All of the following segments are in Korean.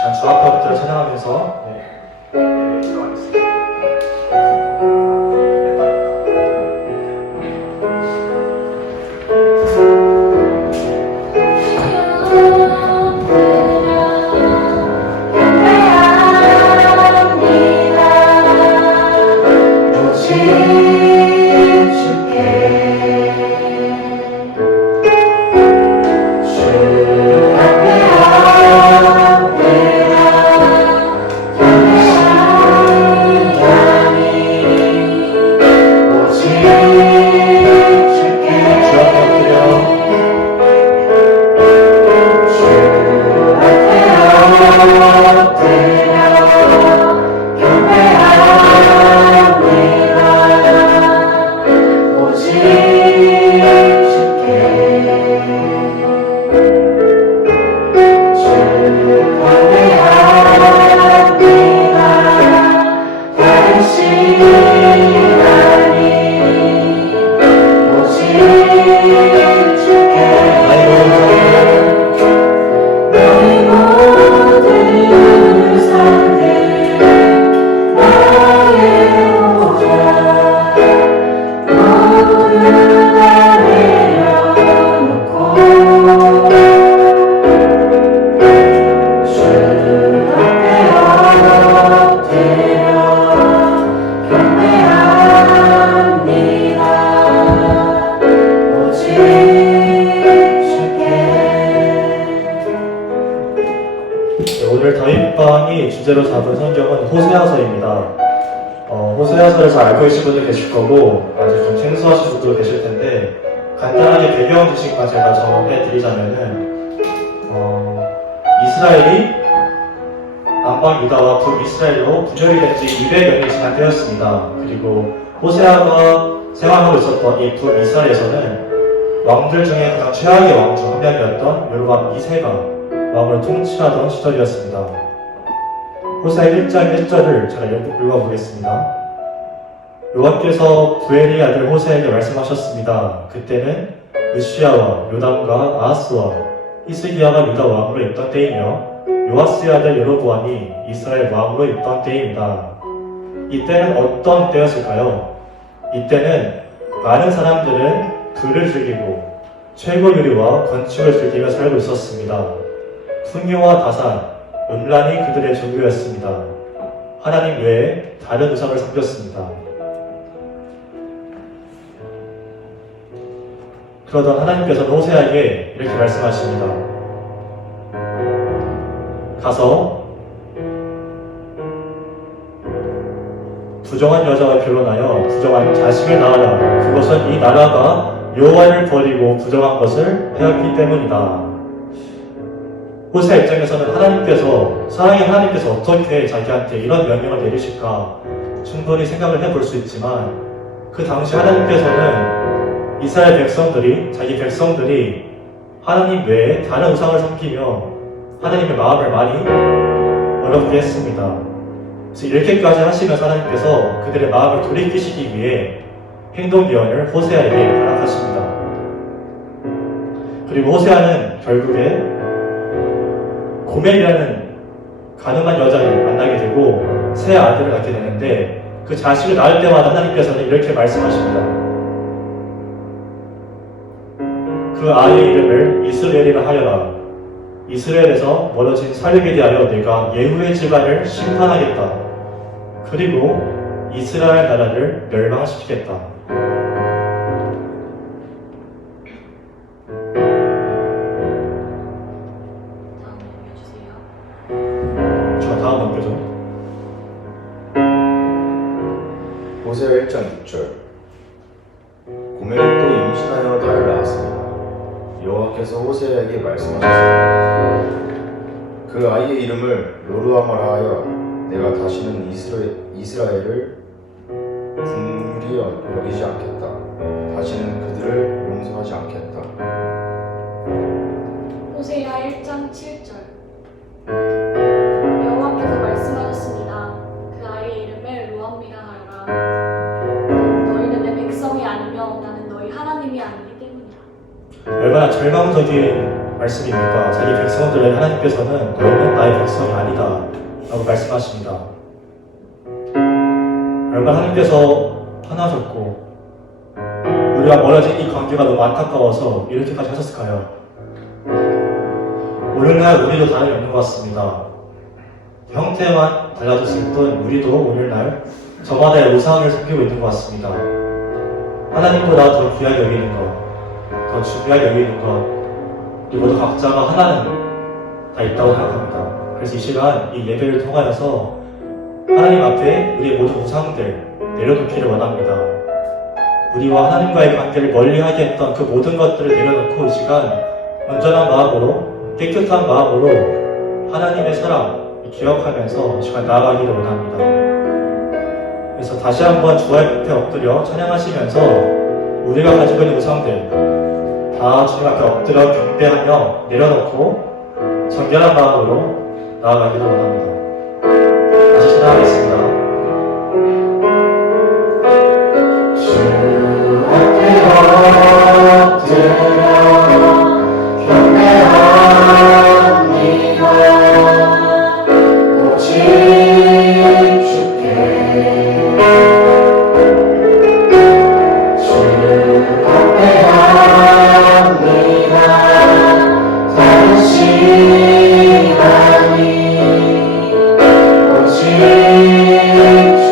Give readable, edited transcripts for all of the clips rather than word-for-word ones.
시간 주합법들을 찬양하면서 들어가겠습니다. 오늘 다윗방이 주제로 잡은 성경은 호세아서입니다. 호세아서를 잘 알고 계신 분들 계실 거고 아직 좀 생소하신 분들 계실 텐데 간단하게 배경 지식만 제가 정해드리자면은 이스라엘이 남방 유다와 북이스라엘로 분열이 된 지 200여년이 지난 때였습니다. 그리고 호세아가 생활하고 있었던 이 북이스라엘에서는 왕들 중에 가장 최악의 왕 중 한 명이었던 요로밤 2세가 왕을 통치하던 시절이었습니다. 호세아 1장 1절을 제가 읽어보겠습니다. 여호와께서 부엘의 아들 호세아에게 말씀하셨습니다. 그때는 으시야와 요담과 아하스와 히스기야가 유다 왕으로 있던 때이며 요아스의 아들 여로보암이 이스라엘 왕으로 있던 때입니다. 이때는 어떤 때였을까요? 이때는 많은 사람들은 부를 즐기고 최고 요리와 건축을 즐기며 살고 있었습니다. 풍요와 다산, 음란이 그들의 종교였습니다. 하나님 외에 다른 우상을 섬겼습니다. 그러던 하나님께서는 호세아에게 이렇게 말씀하십니다. 가서 부정한 여자와 결혼하여 부정한 자식을 낳아라. 그것은 이 나라가 여호와를 버리고 부정한 것을 해왔기 때문이다. 호세아 입장에서는 사랑의 하나님께서 어떻게 자기한테 이런 명령을 내리실까 충분히 생각을 해볼 수 있지만 그 당시 하나님께서는 이스라엘 백성들이, 자기 백성들이 하나님 외에 다른 우상을 섬기며 하나님의 마음을 많이 어렵게 했습니다. 그래서 이렇게까지 하시면서 하나님께서 그들의 마음을 돌이키시기 위해 행동기원을 호세아에게 허락하십니다. 그리고 호세아는 결국에 고멜이라는 가늠한 여자를 만나게 되고 새 아들을 낳게 되는데 그 자식을 낳을 때마다 하나님께서는 이렇게 말씀하십니다. 그 아이의 이름을 이스라엘이라 하여라. 이스라엘에서 멀어진 살리게 대하여 내가 예후의 집안을 심판하겠다. 그리고 이스라엘 나라를 멸망시키겠다. 다음 넘겨줘. 호세아 1장 6절. 고멜이 또 임신하여 딸을 낳았습니다. 여호와께서 호세아에게 말씀하셨습니다. 그 아이의 이름을 로루아마라 하여 내가 다시는 이스라엘을 긍휼히 여기지 않겠다. 다시는 그들을 용서하지 않겠다. 호세아 1장 7절. 여호와께서 말씀하셨습니다. 그 아이의 이름을 로암미라 하여라. 너희는 내 백성이 아니며 나는 너희 하나님이 아니기 때문이다. 얼마나 절망적인 말씀입니까? 자기 백성들에게 하나님께서는 너희는 나의 백성이 아니다 라고 말씀하십니다. 얼마나 하나님께서 화나셨고 우리가 멀어진 이 관계가 너무 안타까워서 이렇게까지 하셨을까요? 오늘날 우리도 다름이 없는 것 같습니다. 형태만 달라졌을 뿐 우리도 오늘날 저마다의 우상을 섬기고 있는 것 같습니다. 하나님보다 더 귀하게 여기는 것, 더 중요하게 여기는 것, 우리 모두 각자가 하나는 다 있다고 생각합니다. 그래서 이 시간 이 예배를 통하여서 하나님 앞에 우리의 모든 우상들 내려놓기를 원합니다. 우리와 하나님과의 관계를 멀리하게 했던 그 모든 것들을 내려놓고 이 시간 온전한 마음으로 깨끗한 마음으로 하나님의 사랑 기억하면서 이 시간 나아가기를 원합니다. 그래서 다시 한번 주와 옆에 엎드려 찬양하시면서 우리가 가지고 있는 우상들 다 주님 앞에 엎드려 경배하며 내려놓고 정결한 마음으로 나아가기를 원합니다. 다시 찬양하겠습니다. 주 앞에 엎드려 경배합니다. 오직 주께 주 앞에 합니다. 다른 시간이 오직 주께 나의 원성을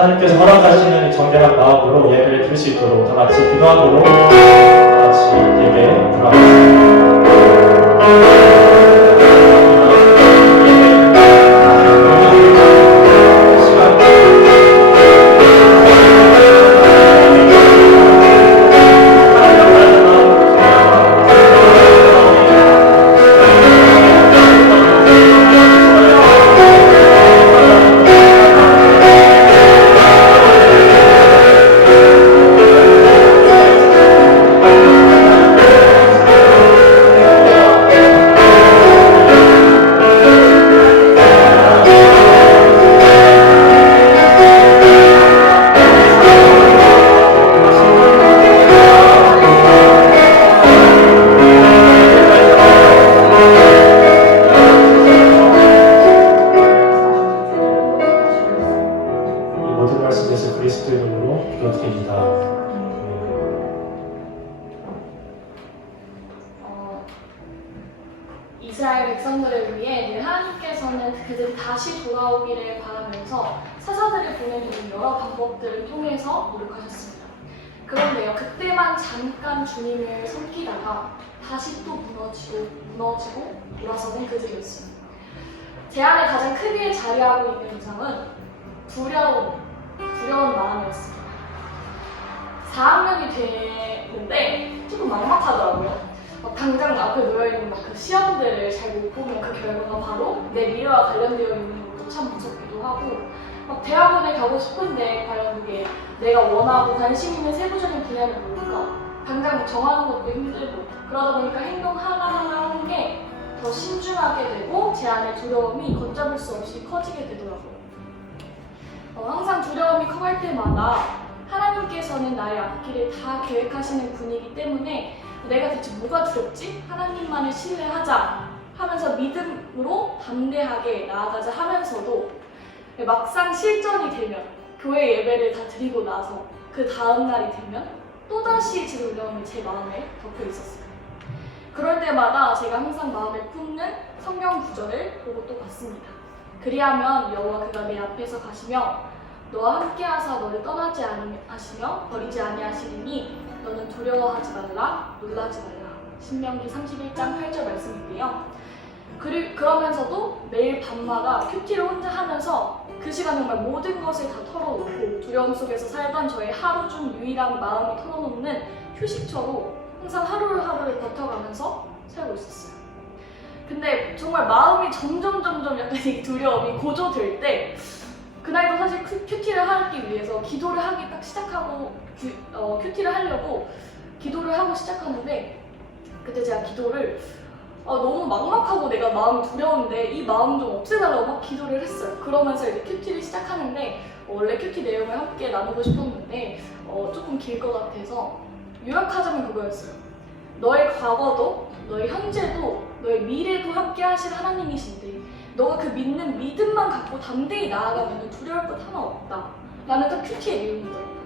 하나님께서 허락하시는 정결한 마음으로 예배를 드릴 수 있도록 다 같이 기도함으로 다 같이 예배 들어가겠습니다. 이스라엘 백성들을 위해 늘 하나님께서는 그들이 다시 돌아오기를 바라면서 사사들을 보내는 여러 방법들을 통해서 노력하셨습니다. 그런데요, 그때만 잠깐 주님을 섬기다가 다시 또 무너지고 돌아서는 그들이었습니다. 제 안에 가장 크게 자리하고 있는 이상은 두려운 마음이었습니다. 4학년이 됐는데 조금 막막하더라고요. 당장 앞에 놓여있는 그 시험들을 잘 못 보면 그 결과가 바로 내 미래와 관련되어 있는 것도 참 무섭기도 하고, 대학원에 가고 싶은데 과연 그게 내가 원하고 관심 있는 세부적인 분야를 모를까? 당장 정하는 것도 힘들고, 그러다 보니까 행동 하나하나 하는 게 더 신중하게 되고 제 안에 두려움이 걷잡을 수 없이 커지게 되더라고요. 항상 두려움이 커갈 때마다 하나님께서는 나의 앞길을 다 계획하시는 분이기 때문에 내가 대체 뭐가 두렵지? 하나님만을 신뢰하자 하면서 믿음으로 담대하게 나아가자 하면서도 막상 실전이 되면 교회 예배를 다 드리고 나서 그 다음 날이 되면 또다시 지금 두려움이 제 마음에 덮여 있었어요. 그럴 때마다 제가 항상 마음에 품는 성경 구절을 보고 또 봤습니다. 그리하면 여호와 그가 내 앞에서 가시며 너와 함께하사 너를 떠나지 아니하시며 버리지 아니하시리니 너는 두려워하지 말라 놀라지 말라. 신명기 31장 8절 말씀인데요. 그러면서도 매일 밤마다 큐티를 혼자 하면서 그 시간 정말 모든 것을 다 털어놓고 두려움 속에서 살던 저의 하루 중 유일한 마음을 털어놓는 휴식처로 항상 하루를 버텨가면서 살고 있었어요. 근데 정말 마음이 점점 약간 이 두려움이 고조될 때 그날도 사실 큐티를 하기 위해서 기도를 하기 딱 시작하고 큐티를 하려고 기도를 하고 시작하는데 그때 제가 기도를 너무 막막하고 내가 마음이 두려운데 이 마음 좀 없애달라고 막 기도를 했어요. 그러면서 이제 큐티를 시작하는데 원래 큐티 내용을 함께 나누고 싶었는데 조금 길 것 같아서 요약하자면 그거였어요. 너의 과거도 너의 현재도 너의 미래도 함께 하실 하나님이신데 너가 그 믿는 믿음만 갖고 담대히 나아가면 두려울 것 하나 없다 라는 딱 큐티의 내용이더라고요.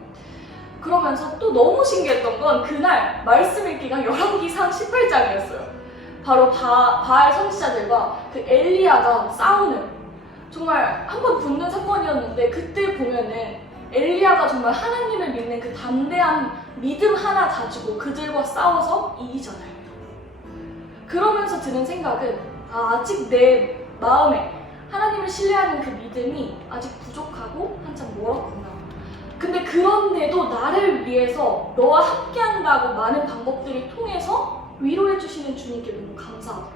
그러면서 또 너무 신기했던 건 그날 말씀 읽기가 열왕기상 18장이었어요. 바로 바알 선지자들과 그 엘리야가 싸우는 정말 한번 붙는 사건이었는데 그때 보면은 엘리야가 정말 하나님을 믿는 그 담대한 믿음 하나 가지고 그들과 싸워서 이기잖아요. 그러면서 드는 생각은 아직 내 마음에 하나님을 신뢰하는 그 믿음이 아직 부족하고 한참 멀었구나. 근데 그런데도 나를 위해서 너와 함께한다고 많은 방법들을 통해서 위로해 주시는 주님께 너무 감사하더라고요.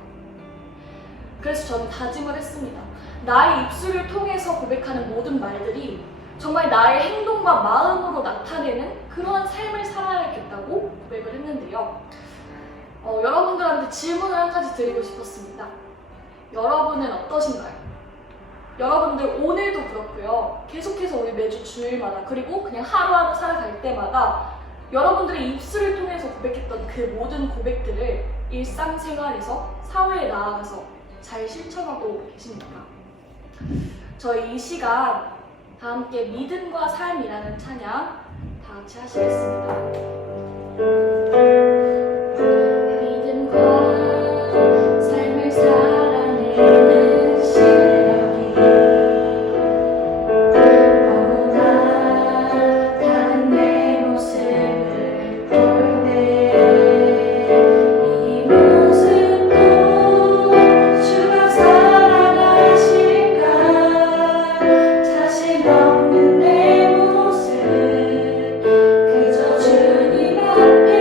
그래서 저는 다짐을 했습니다. 나의 입술을 통해서 고백하는 모든 말들이 정말 나의 행동과 마음으로 나타내는 그러한 삶을 살아야겠다고 고백을 했는데요. 여러분들한테 질문을 한 가지 드리고 싶었습니다. 여러분은 어떠신가요? 여러분들 오늘도 그렇고요. 계속해서 우리 매주 주일마다 그리고 그냥 하루하루 살아갈 때마다 여러분들의 입술을 통해서 고백했던 그 모든 고백들을 일상생활에서 사회에 나아가서 잘 실천하고 계십니까? 저희 이 시간 다 함께 믿음과 삶이라는 찬양 다 같이 하시겠습니다. 믿음과 삶을 살아내는 실력이 너무나 다른 내 모습을 볼 때 이 모습도 주가 살아가신가 자신 없는 내 모습 그저 주님 앞에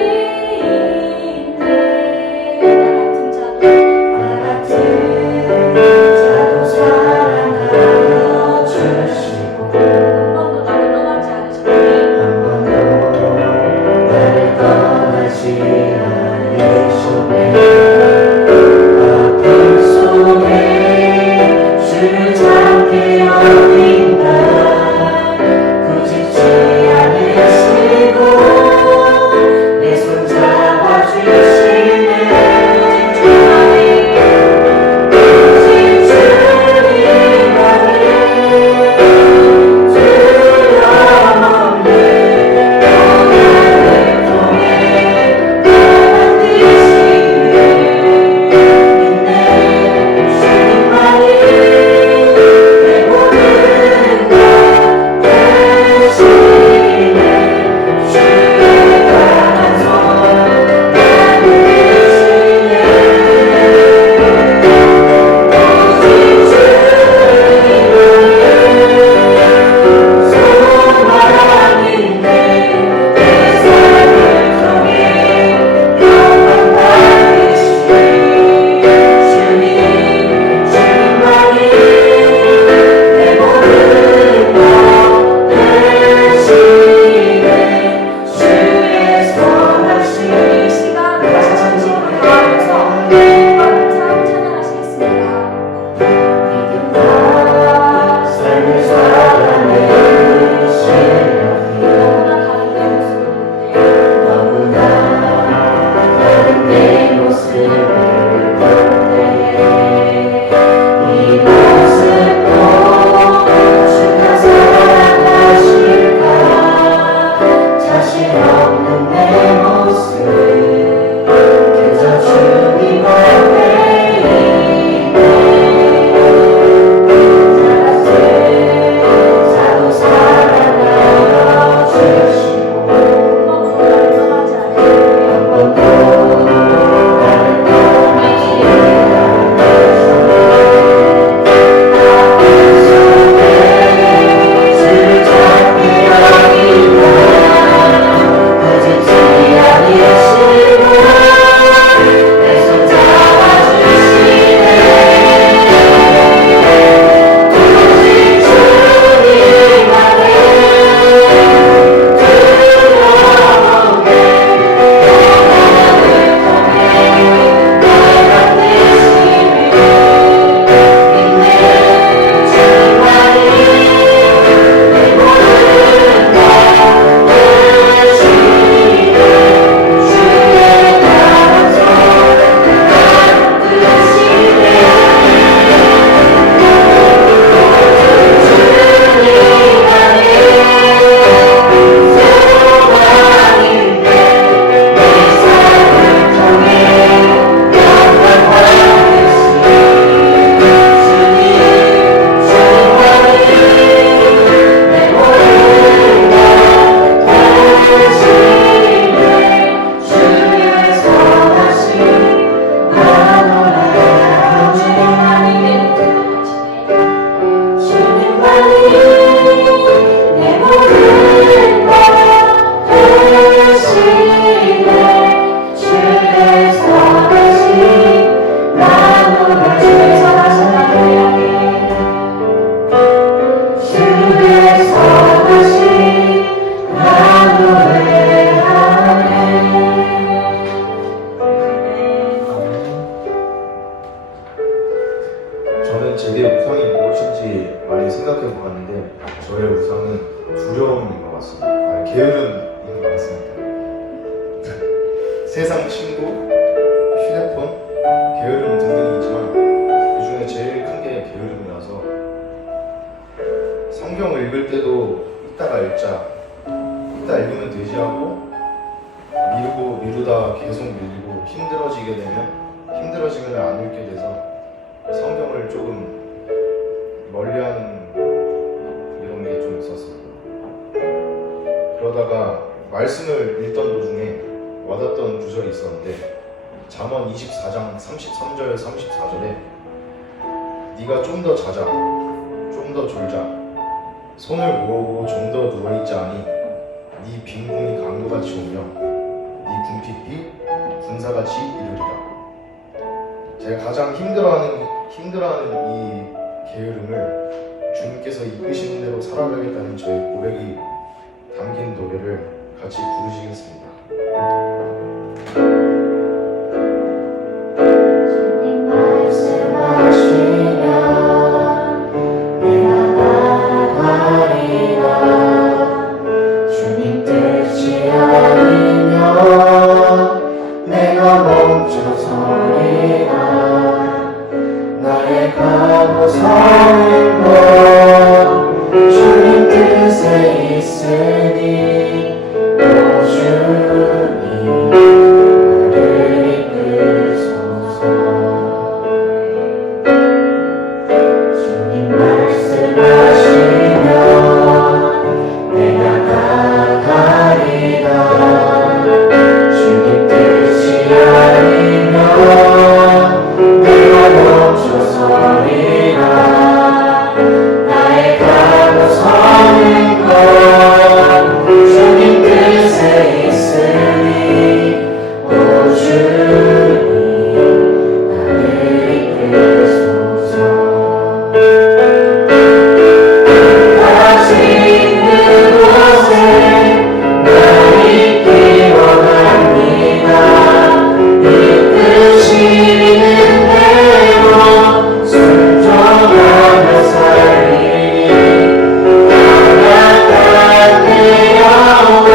친구, 휴대폰, 게으름 등등이 있지만 그 중에 제일 큰 게 게으름이라서 성경을 읽을 때도 이따가 읽자, 이따 읽으면 되지 하고 미루고 미루다 계속 밀리고 힘들어지면 안 읽게 돼서 성경을 조금 멀리하는 이런 게 좀 있었습니다. 그러다가 말씀을 읽던 도중에 와닿던 구절이 있었는데 잠언 24장 33절 34절에 네가 좀 더 자자, 좀 더 졸자, 손을 모으고 좀 더 누워있자하니 네 빈궁이 강도같이 오며 네 궁핍이 군사같이 이르리라. 제가 가장 힘들어하는 이 게으름을 주님께서 이끄시는 대로 살아가겠다는 저의 고백이 담긴 노래를 같이 부르시겠습니다. 주님 말씀하시면 내가 나아가리라. 주님 뜻이 아니면 내가 멈춰서리라. 나의 가고 서는 것 주님 뜻에 있으니 오 주님 나를 이끄소서. 주님 말씀하시면 내가 나아가리라. 주님 뜻이 아니면 내가 멈춰서리라. 나의 가고 서는 것 주님 뜻에 있으니 오 주님 나를 이끄소서. 가진 그곳에 나 있기 원합니다. 이끄시는 대로 순종하며 살리니 나약한 내 영혼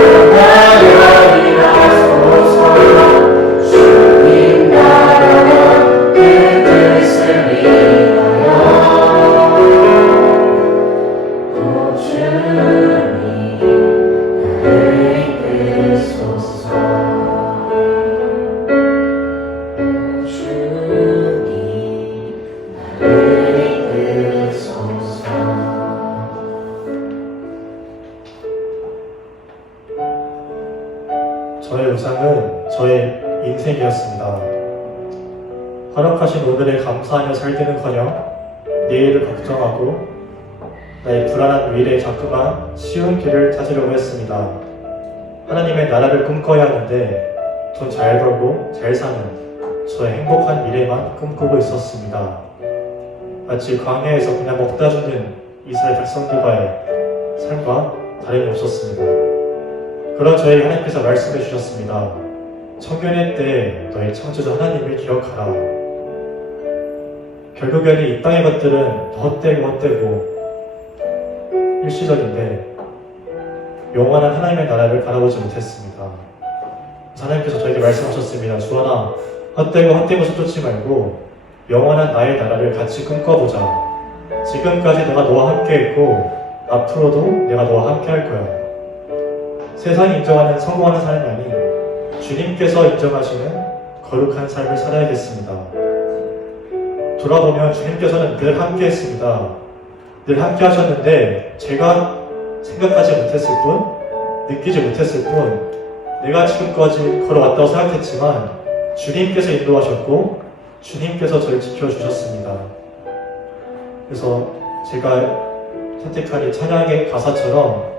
떠나려니라 소서. 주님 나라와 그 뜻을 위하여 오 주님 나를 이끄소서. 오 주님 나를 이끄소서. 저의 우상은 저의 인생이었습니다. 허락하신 오늘에 감사하며 살기는커녕 내일을 걱정하고 나의 불안한 미래에 자꾸만 쉬운 길을 찾으려고 했습니다. 하나님의 나라를 꿈꿔야 하는데 돈 잘 벌고 잘 사는 저의 행복한 미래만 꿈꾸고 있었습니다. 마치 광야에서 그냥 먹다 죽는 이스라엘 백성들과의 삶과 다름이 없었습니다. 그런 저에게 하나님께서 말씀해 주셨습니다. 청년의 때 너의 창조주 하나님을 기억하라. 결국에는 이 땅의 것들은 헛되고 일시적인데 영원한 하나님의 나라를 바라보지 못했습니다. 하나님께서 저에게 말씀하셨습니다. 주원아, 헛되고 쫓지 말고 영원한 나의 나라를 같이 꿈꿔보자. 지금까지 내가 너와 함께했고 앞으로도 내가 너와 함께할 거야. 세상이 인정하는 성공하는 삶이 아닌 주님께서 인정하시는 거룩한 삶을 살아야겠습니다. 돌아보면 주님께서는 늘 함께 했습니다. 늘 함께 하셨는데 제가 생각하지 못했을 뿐, 느끼지 못했을 뿐, 내가 지금까지 걸어왔다고 생각했지만 주님께서 인도하셨고 주님께서 저를 지켜주셨습니다. 그래서 제가 선택한 이 찬양의 가사처럼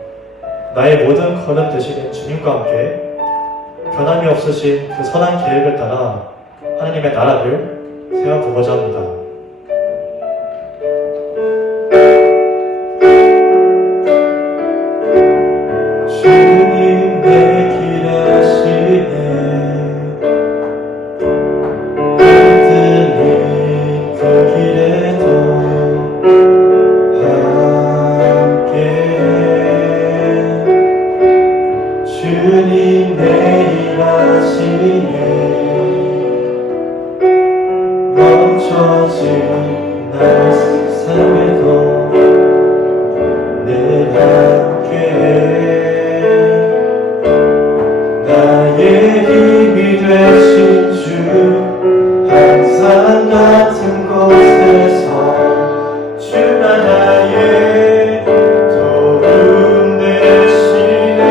나의 모든 걸음 되시는 주님과 함께 변함이 없으신 그 선한 계획을 따라 하나님의 나라를 세워보고자 합니다. 주님 내 길 아시네. 힘든 그 길에도 함께 주님 내일 하시 멈춰진 나의 삶에도 늘 함께해 나의 힘이 되신 주 항상 같은 곳에서 주가 나의 도움 되시네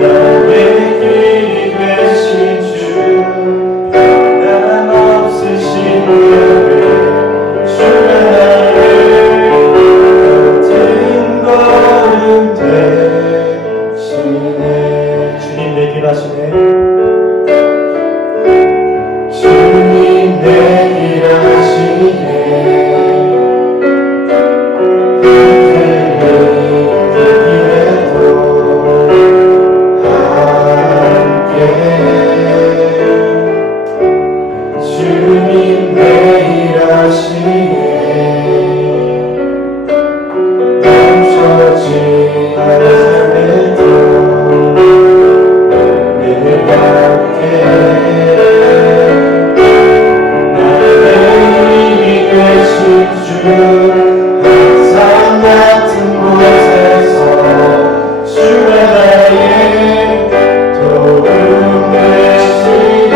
나의 힘이 되신 주 변함없으신 은혜 주가 나의 같은 걸음 되시네 주님 내 길 하시네 주님 내 길 하시네 주님 내일 하시네 멈춰진 나의 삶에도 늘 함께 나의 힘이 되신 주 항상 같은 곳에서 주가 나의 도움 되시네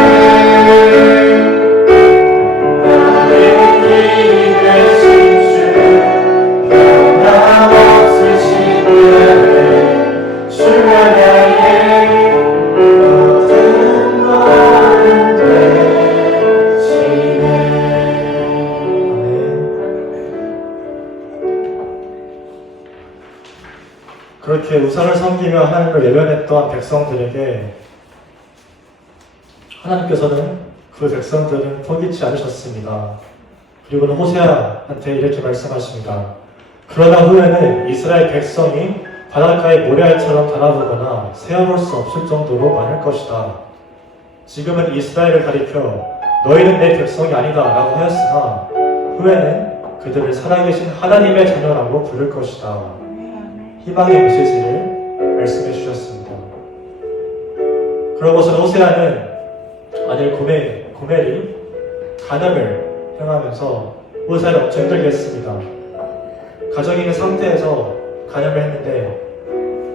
그렇게 우상을 섬기며 하나님을 외면했던 백성들에게 하나님께서는 그 백성들은 포기치 않으셨습니다. 그리고는 호세아한테 이렇게 말씀하십니다. 그러나 후에는 이스라엘 백성이 바닷가의 모래알처럼 달아보거나 세어볼 수 없을 정도로 많을 것이다. 지금은 이스라엘을 가리켜 너희는 내 백성이 아니다 라고 하였으나 후에는 그들을 살아계신 하나님의 자녀라고 부를 것이다. 희망의 메시지를 말씀해 주셨습니다. 그러고서 호세아는 아들 고멜이 간음을 행하면서 호세아를 엄청 힘들게 했습니다. 가정이 있는 상태에서 간음을 했는데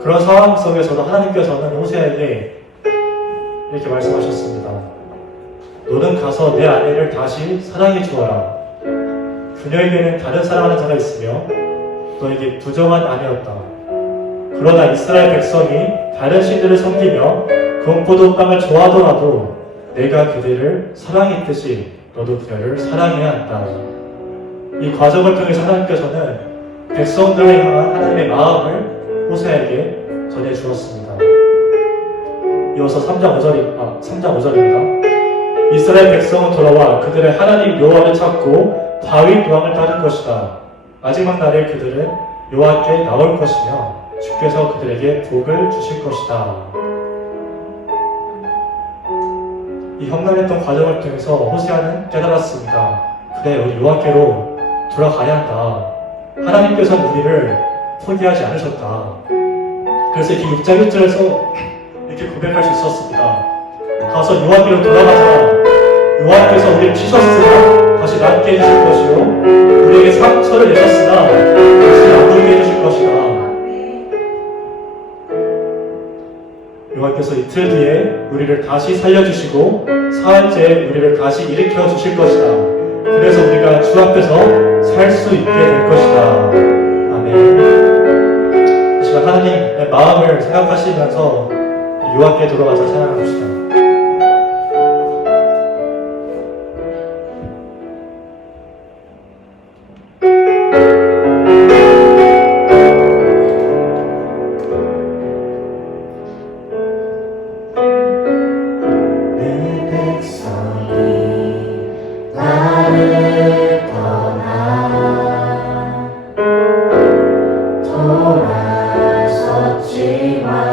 그런 상황 속에서도 하나님께서는 호세아에게 이렇게 말씀하셨습니다. 너는 가서 내 아내를 다시 사랑해 주어라. 그녀에게는 다른 사랑하는 자가 있으며 너에게 부정한 아내였다. 그러나 이스라엘 백성이 다른 신들을 섬기며 금포도 빵을 좋아하더라도 내가 그들을 사랑했듯이 너도 그녀를 사랑해야 한다. 이 과정을 통해서 하나님께서는 백성들을 향한 하나님의 마음을 호세아에게 전해 주었습니다. 이어서 3장 5절입니다. 이스라엘 백성은 돌아와 그들의 하나님 여호와를 찾고 다윗 왕을 따를 것이다. 마지막 날에 그들은 여호와께 나올 것이며 주께서 그들에게 복을 주실 것이다. 이 험난했던 과정을 통해서 호세아는 깨달았습니다. 그래, 우리 여호와께로 돌아가야 한다. 하나님께서는 우리를 포기하지 않으셨다. 그래서 이렇게 6장 1절에서 이렇게 고백할 수 있었습니다. 가서 여호와께로 돌아가자. 여호와께서 우리를 치셨으나 다시 낫게 해주실 것이요 우리에게 상처를 내셨으나 다시 아물게 해주실 것이다. 여호와께서 이틀 뒤에 우리를 다시 살려주시고 사흘째에 우리를 다시 일으켜 주실 것이다. 그래서 우리가 주 앞에서 살 수 있게 될 것이다. 아멘. 이 시간 하나님의 마음을 생각하시면서 여호와께 돌아가자 생각합시다. 돌아섰지만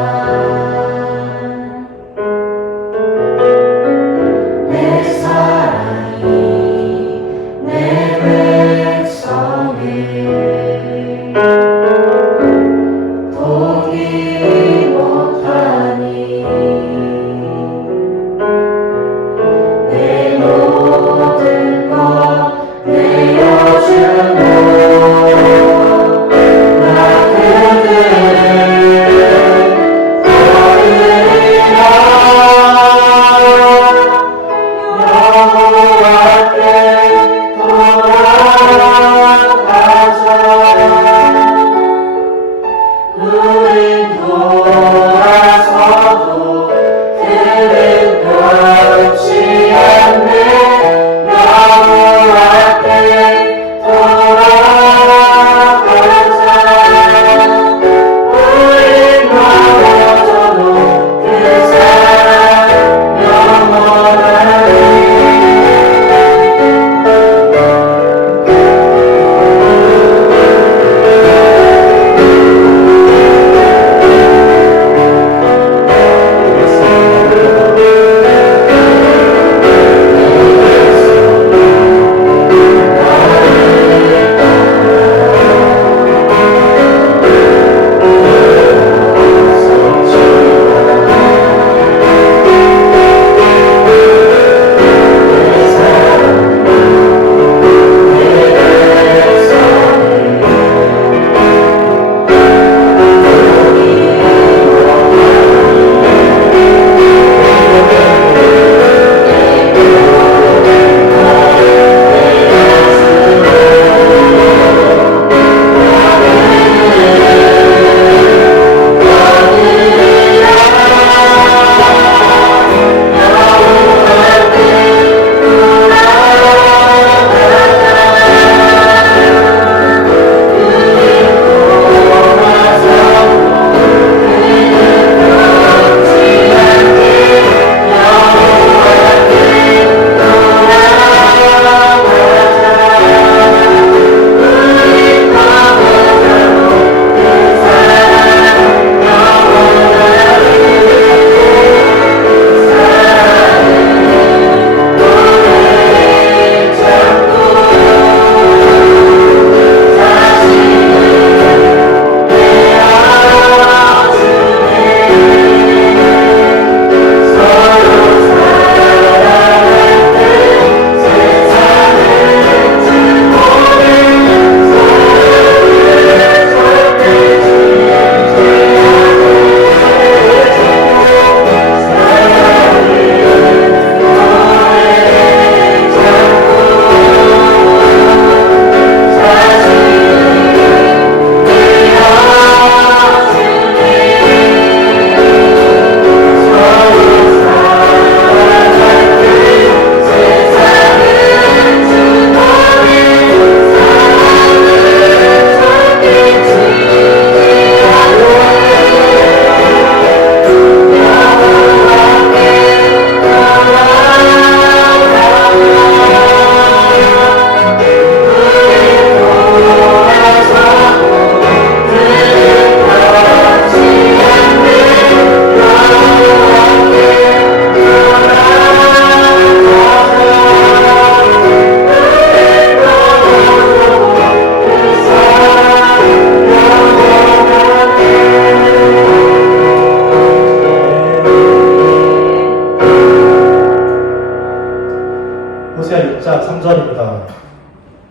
3절입니다.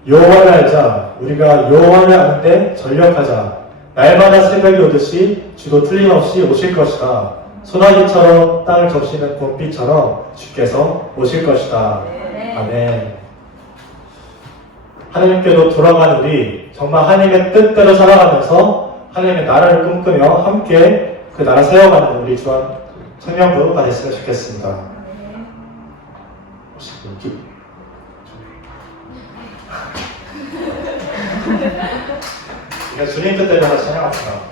여호와를 알자. 우리가 여호와를 아는데 전력하자. 날마다 새벽이 오듯이 주도 틀림없이 오실 것이다. 소나기처럼 땅을 적시는 봄비처럼 주께서 오실 것이다. 아멘. 하나님께로 돌아가는 우리 정말 하나님의 뜻대로 살아가면서 하나님의 나라를 꿈꾸며 함께 그 나라 세워가는 우리 주한 청년부가 됐으면 좋겠습니다. 주님 뜻대로 하나 찬양합시다.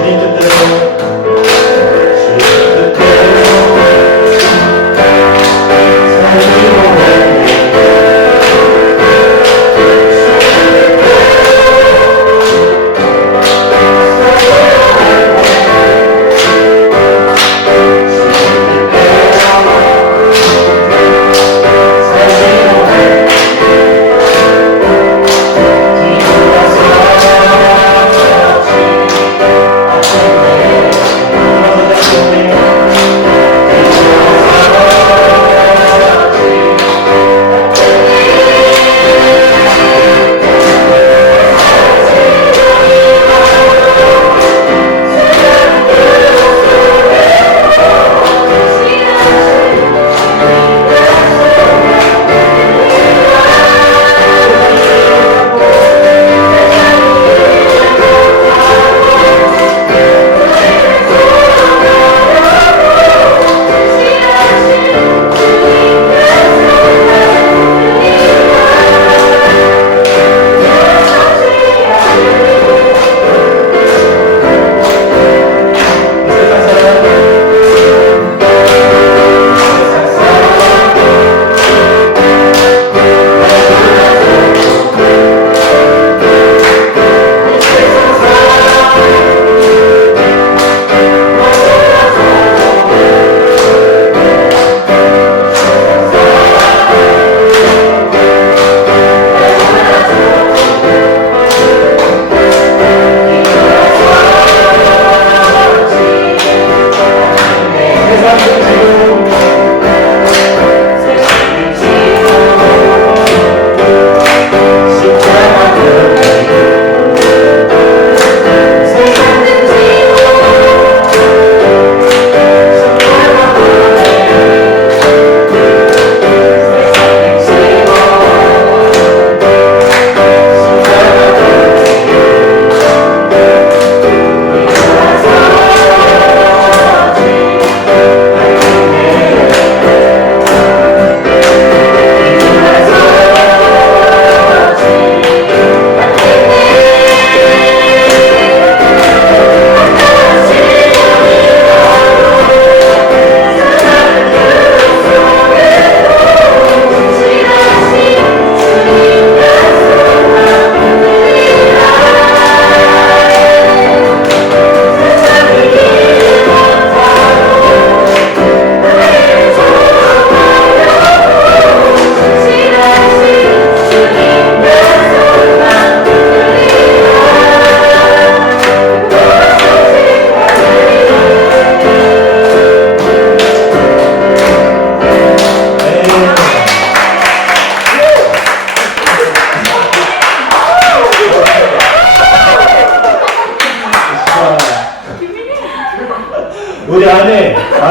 주님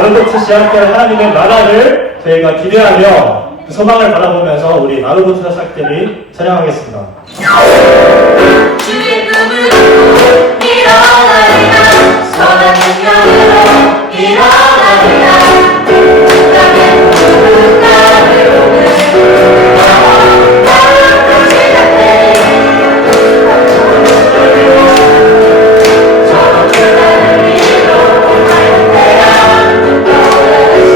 나루토트 시작될 하나님의 나라를 저희가 기대하며 그 소망을 바라보면서 우리 나루토트 시작들이 찬양하겠습니다. 주의 꿈을 꾸고 일어나리라 선한 능력으로 일어나리라 땅의 푸른 나를 오늘 나루토 시작되리 저렇게 나를 위로 맑은 태양 떠오르시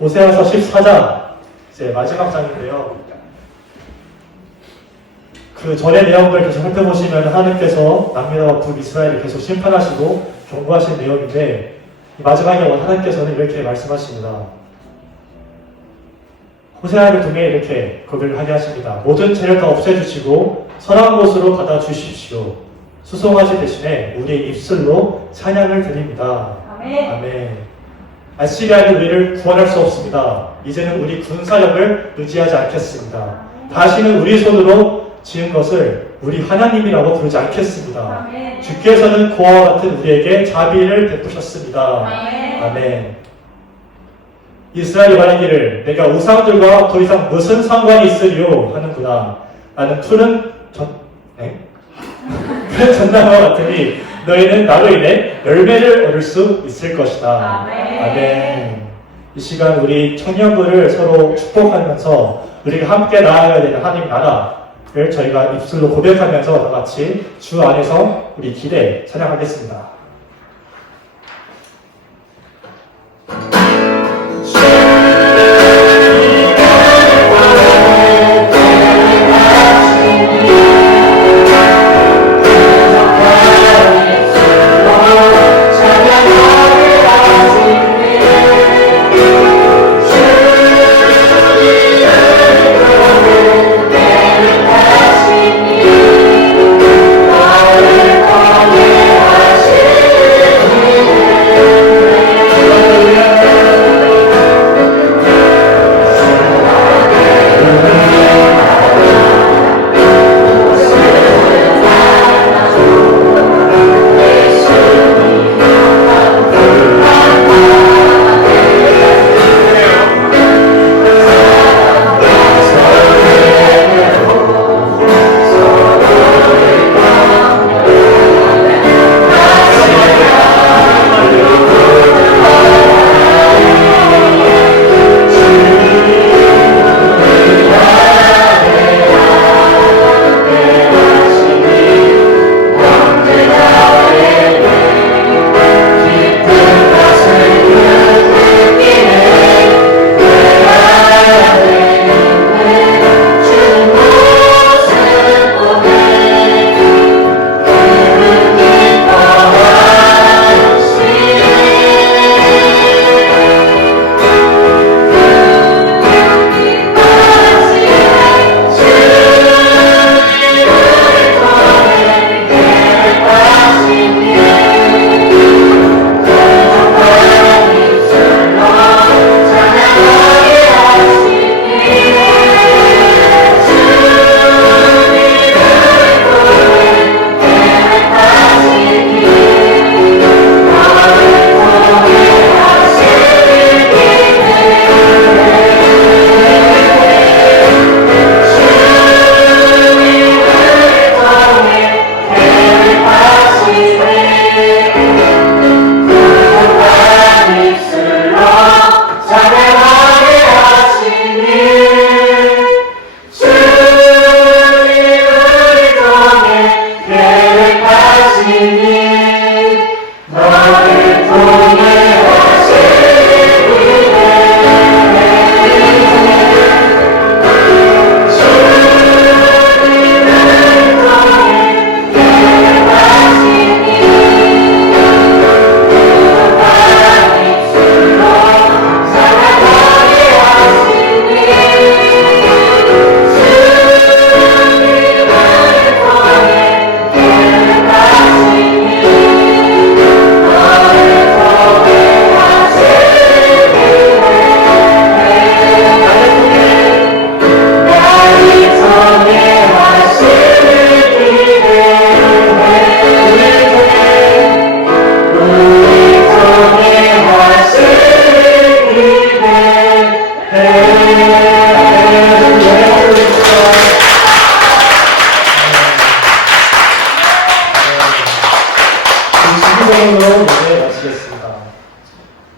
호세아서 14장 이제 마지막 장인데요. 그 전의 내용을 계속 살펴보시면 하나님께서 남유다와 북이스라엘을 계속 심판하시고 경고하신 내용인데 이 마지막에 하나님께서는 이렇게 말씀하십니다. 호세아를 통해 이렇게 고백을 하게 하십니다. 모든 죄를 다 없애주시고 선한 곳으로 가다 주십시오. 수송아지 대신에 우리의 입술로 찬양을 드립니다. 아멘. 아멘. 아시리아는 우리를 구원할 수 없습니다. 이제는 우리 군사력을 의지하지 않겠습니다. 다시는 우리 손으로 지은 것을 우리 하나님이라고 부르지 않겠습니다. 아멘. 주께서는 그와 같은 우리에게 자비를 베푸셨습니다. 아멘. 아멘. 이스라엘이 말하기를 내가 우상들과 더 이상 무슨 상관이 있으리요 하는구나. 나는 푸른 전나무와 같으니 너희는 나로 인해 열매를 얻을 수 있을 것이다. 아멘. 아멘. 이 시간 우리 청년부를 서로 축복하면서 우리가 함께 나아가야 되는 하나님 나라를 저희가 입술로 고백하면서 다 같이 주 안에서 우리 기대 찬양하겠습니다.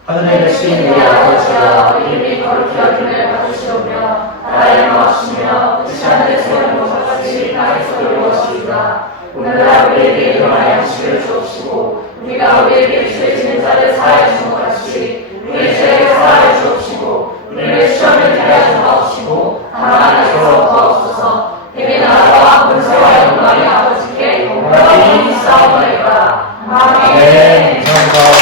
하늘의 신 우리 아버지여 이름이 거룩히 여김을 받으시오며 나라의 마시며 뜻이 하늘에서 이루는 것과 같이 땅에서 이루어지이다. 오늘날 우리에게 일용할 양식을 주옵시고 우리가 우리에게 죄 지는 자를 사하여 준 것 같이 우리의 죄를 사하여 주옵시고 감사합니다.